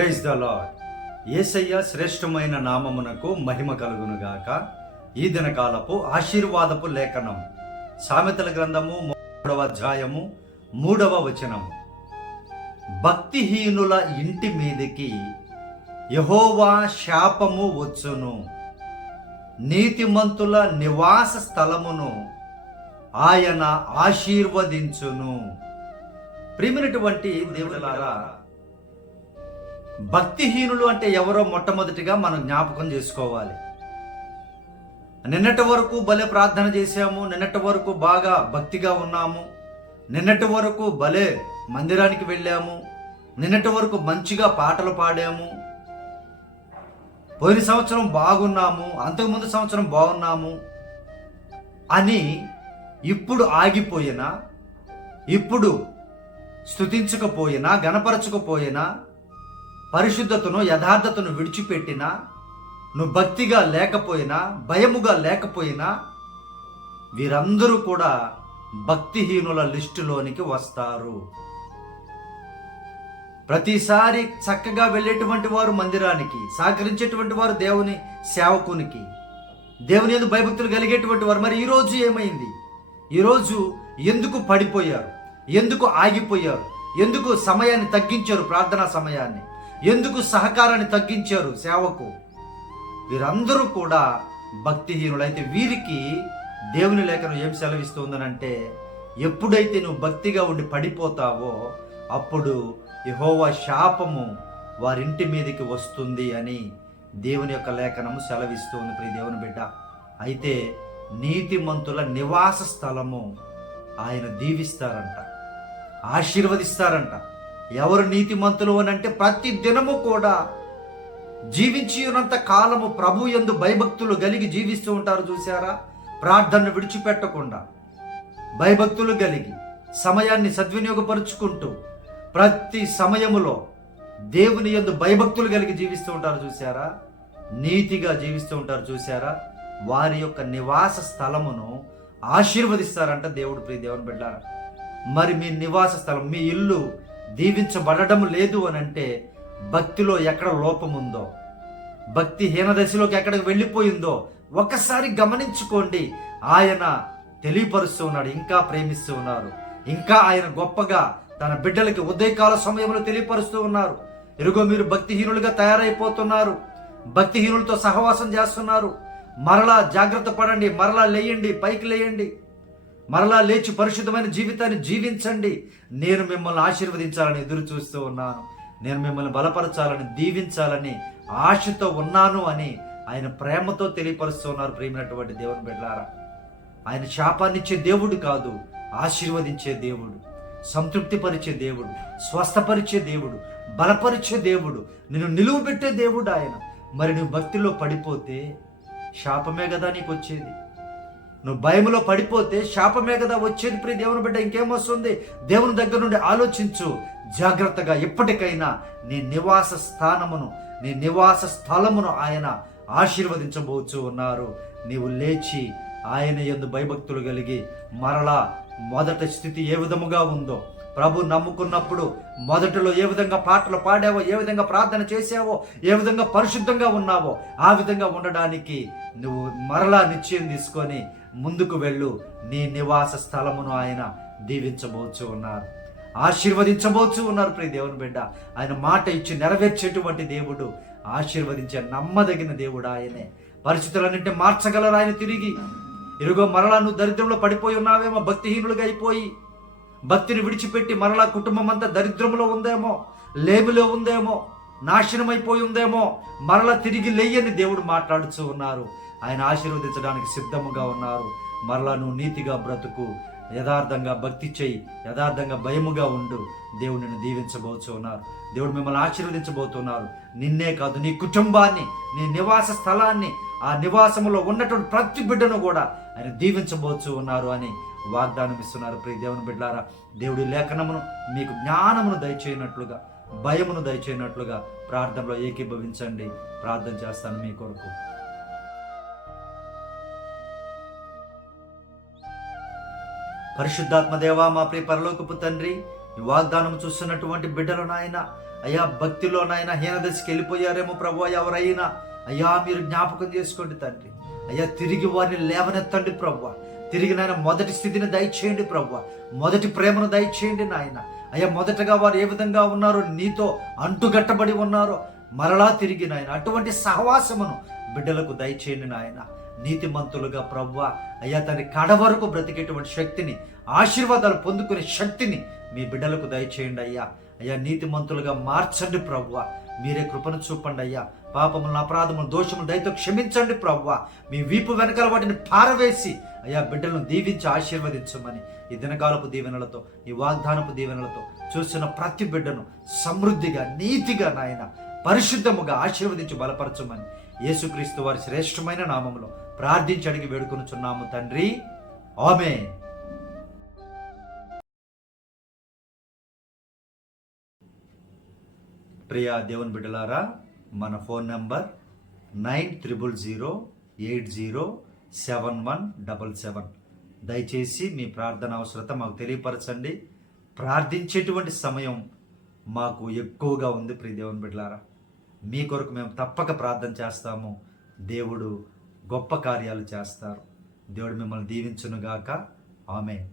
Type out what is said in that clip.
Praise the lord ఏసయ్య శ్రేష్టమైన నామమునకు మహిమ కలుగునుగాక. ఈ దినకాలపు ఆశీర్వాదపు లేఖనం. సామెతల గ్రంథము మూడవ అధ్యాయము మూడవ వచనం భక్తిహీనుల ఇంటి మీదకి యహోవా శాపము వచ్చును. నీతిమంతుల నివాస స్థలమును ఆయన ఆశీర్వదించును. ప్రియమైనటువంటి దేవులారా భక్తిహీనులు అంటే ఎవరో మొట్టమొదటిగా మనం జ్ఞాపకం చేసుకోవాలి. నిన్నటి వరకు భలే ప్రార్థన చేశాము నిన్నటి వరకు బాగా భక్తిగా ఉన్నాము నిన్నటి వరకు భలే మందిరానికి వెళ్ళాము నిన్నటి వరకు మంచిగా పాటలు పాడాము పోయిన సంవత్సరం బాగున్నాము అంతకుముందు సంవత్సరం బాగున్నాము అని ఇప్పుడు ఆగిపోయినా ఇప్పుడు స్థుతించకపోయినా గణపరచకపోయినా పరిశుద్ధతను యథార్థతను విడిచిపెట్టినా నువ్వు భక్తిగా లేకపోయినా భయముగా లేకపోయినా వీరందరూ కూడా భక్తిహీనుల లిస్టులోనికి వస్తారు. ప్రతిసారి చక్కగా వెళ్ళేటువంటి వారు మందిరానికి సహకరించేటువంటి వారు దేవుని సేవకునికి దేవుని ఎందుకు భయభక్తులు కలిగేటువంటి వారు. మరి ఈరోజు ఏమైంది? ఈరోజు ఎందుకు పడిపోయారు? ఎందుకు ఆగిపోయారు? ఎందుకు సమయాన్ని తగ్గించారు ప్రార్థనా సమయాన్ని? ఎందుకు సహకారాన్ని తగ్గించారు సేవకు? వీరందరూ కూడా భక్తిహీనులు అయితే వీరికి దేవుని లేఖనం ఏం సెలవిస్తుందనంటే ఎప్పుడైతే నువ్వు భక్తిగా ఉండి పడిపోతావో అప్పుడు యహోవా శాపము వారింటి మీదకి వస్తుంది అని దేవుని యొక్క లేఖనము సెలవిస్తుంది ప్రియ దేవుని బిడ్డ. అయితే నీతిమంతుల నివాస స్థలము ఆయన దీవిస్తారంట ఆశీర్వదిస్తారంట. ఎవరు నీతిమంతులు అని అంటే ప్రతి దినము కూడా జీవించి ఉన్నంత కాలము ప్రభు ఎందు భయభక్తులు కలిగి జీవిస్తూ ఉంటారు చూసారా ప్రార్థనను విడిచిపెట్టకుండా భయభక్తులు కలిగి సమయాన్ని సద్వినియోగపరుచుకుంటూ ప్రతి సమయములో దేవుని ఎందు భయభక్తులు కలిగి జీవిస్తూ ఉంటారు చూసారా నీతిగా జీవిస్తూ ఉంటారు చూసారా వారి యొక్క నివాస స్థలమును ఆశీర్వదిస్తారంట దేవుడు ప్రియ దేవుని బిడ్డారా. మరి మీ నివాస స్థలం మీ ఇల్లు దీవించబడడం లేదు అని అంటే భక్తిలో ఎక్కడ లోపముందో? భక్తి హీనదశలోకి ఎక్కడికి వెళ్ళిపోయిందో ఒక్కసారి గమనించుకోండి. ఆయన తెలియపరుస్తూ ఉన్నాడు ఇంకా ప్రేమిస్తూ ఉన్నారు. ఇంకా ఆయన గొప్పగా తన బిడ్డలకి ఉదయకాల సమయంలో తెలియపరుస్తూ ఉన్నారు. ఇరుగో మీరు భక్తిహీనులుగా తయారైపోతున్నారు. భక్తిహీనులతో సహవాసం చేస్తున్నారు. మరలా జాగ్రత్త పడండి మరలా లేయండి పైకి లేయండి. మరలా లేచి పరిశుద్ధమైన జీవితాన్ని జీవించండి. నేను మిమ్మల్ని ఆశీర్వదించాలని ఎదురు చూస్తూ ఉన్నాను. నేను మిమ్మల్ని బలపరచాలని దీవించాలని ఆశతో ఉన్నాను అని ఆయన ప్రేమతో తెలియపరుస్తున్నారు ప్రేమైనటువంటి దేవుని బిడ్డారా. ఆయన శాపాన్నిచ్చే దేవుడు కాదు ఆశీర్వదించే దేవుడు సంతృప్తిపరిచే దేవుడు స్వస్థపరిచే దేవుడు బలపరిచే దేవుడు నిన్ను నిలువు పెట్టే దేవుడు ఆయన. మరి నువ్వు భక్తిలో పడిపోతే శాపమే కదా నీకు వచ్చేది. నువ్వు భయములో పడిపోతే శాపమే కదా వచ్చేది ప్రియ దేవుని బిడ్డ ఇంకేమొస్తుంది దేవుని దగ్గర నుండి ఆలోచించు. జాగ్రత్తగా ఎప్పటికైనా నీ నివాస స్థానమును నీ నివాస స్థలమును ఆయన ఆశీర్వదించబోచు ఉన్నారు. నీవు లేచి ఆయన ఎందు భయభక్తులు కలిగి మరలా మొదట స్థితి ఏ విధముగా ఉందో ప్రభు నమ్ముకున్నప్పుడు మొదటిలో ఏ విధంగా పాటలు పాడావో ఏ విధంగా ప్రార్థన చేసావో ఏ విధంగా పరిశుద్ధంగా ఉన్నావో ఆ విధంగా ఉండడానికి నువ్వు మరలా నిశ్చయం తీసుకొని ముందుకు వెళ్ళు. నీ నివాస స్థలమును ఆయన దీవించబోచు ఉన్నారు. ఆశీర్వదించబోచు ఉన్నారు ప్రియ దేవుని బిడ్డ. ఆయన మాట ఇచ్చి నెరవేర్చేటువంటి దేవుడు ఆశీర్వదించే నమ్మదగిన దేవుడు ఆయనే. పరిస్థితులన్నింటినీ మార్చగలరు ఆయన తిరిగి. ఇరుగో మరలా నువ్వు దరిద్రంలో పడిపోయి ఉన్నావేమో భక్తిహీనులుగా అయిపోయి. భక్తిని విడిచిపెట్టి మరలా కుటుంబం అంతా దరిద్రంలో ఉందేమో లేమిలో ఉందేమో నాశనమైపోయి ఉందేమో మరలా తిరిగి లేయని దేవుడు మాట్లాడుతూ ఉన్నారు. ఆయన ఆశీర్వదించడానికి సిద్ధముగా ఉన్నారు. మరలా నువ్వు నీతిగా బ్రతుకు యథార్థంగా భక్తి చేయి యథార్థంగా భయముగా ఉండు. దేవుడు నిన్ను దీవించబోతున్నారు. దేవుడు మిమ్మల్ని ఆశీర్వదించబోతున్నారు. నిన్నే కాదు నీ కుటుంబాన్ని నీ నివాస స్థలాన్ని ఆ నివాసములో ఉన్నటువంటి ప్రతి బిడ్డను కూడా ఆయన దీవించబోచు ఉన్నారు అని వాగ్దానం ఇస్తున్నారు. ప్రియ దేవుని బిడ్డారా దేవుడి లేఖనమును మీకు జ్ఞానమును దయచేయనట్లుగా భయమును దయచేయనట్లుగా ప్రార్థనలో ఏకీభవించండి. ప్రార్థన చేస్తాను మీ కొరకు. పరిశుద్ధాత్మ దేవా మా ప్రియ పరలోకపు తండ్రి ఈ వాగ్దానం చూస్తున్నటువంటి బిడ్డలు నాయన అయ్యా భక్తిలో నాయన హీనదశకి వెళ్ళిపోయారేమో ప్రభు ఎవరైనా అయ్యా మీరు జ్ఞాపకం చేసుకోండి తండ్రి. అయ్యా తిరిగి వారిని లేవనెత్తండి ప్రభు. తిరిగి నాయన మొదటి స్థితిని దయచేయండి ప్రభు. మొదటి ప్రేమను దయచేయండి నాయన. అయ్యా మొదటగా వారు ఏ విధంగా ఉన్నారో నీతో అంటుగట్టబడి ఉన్నారో మరలా తిరిగి నాయన అటువంటి సహవాసమును బిడ్డలకు దయచేయండి నాయన. నీతిమంతులుగా ప్రవ్వ. అయ్యా తన కడ వరకు బ్రతికేటువంటి శక్తిని ఆశీర్వాదాలు పొందుకునే శక్తిని మీ బిడ్డలకు దయచేయండి అయ్యా. అయ్యా నీతిమంతులుగా మార్చండి ప్రవ్వ. మీరే కృపను చూపండి అయ్యా. పాపములను అపరాధములు దోషములు దయతో క్షమించండి ప్రవ్వ. మీ వీపు వెనకాల వాటిని పారవేసి అయ్యా బిడ్డలను దీవించి ఆశీర్వదించమని ఈ దినకాలపు దీవెనలతో ఈ వాగ్దానపు దీవెనలతో చూసిన ప్రతి బిడ్డను సమృద్ధిగా నీతిగా నాయన పరిశుద్ధముగా ఆశీర్వదించి బలపరచమని యేసుక్రీస్తు వారి శ్రేష్టమైన నామంలో ప్రార్థించి అడిగి వేడుకొనుచున్నాము తండ్రి. ఆమె ప్రియా దేవుని బిడ్డలారా మన phone number nine triple zero eight zero seven one double seven. దయచేసి మీ ప్రార్థన అవసరత మాకు తెలియపరచండి. ప్రార్థించేటువంటి సమయం మాకు ఎక్కువగా ఉంది ప్రియ దేవుని బిడ్డలారా. మీ కొరకు మేము తప్పక ప్రార్థన చేస్తాము. దేవుడు గొప్ప కార్యాలు చేస్తారు. దేవుడు మిమ్మల్ని దీవించునుగాక. ఆమె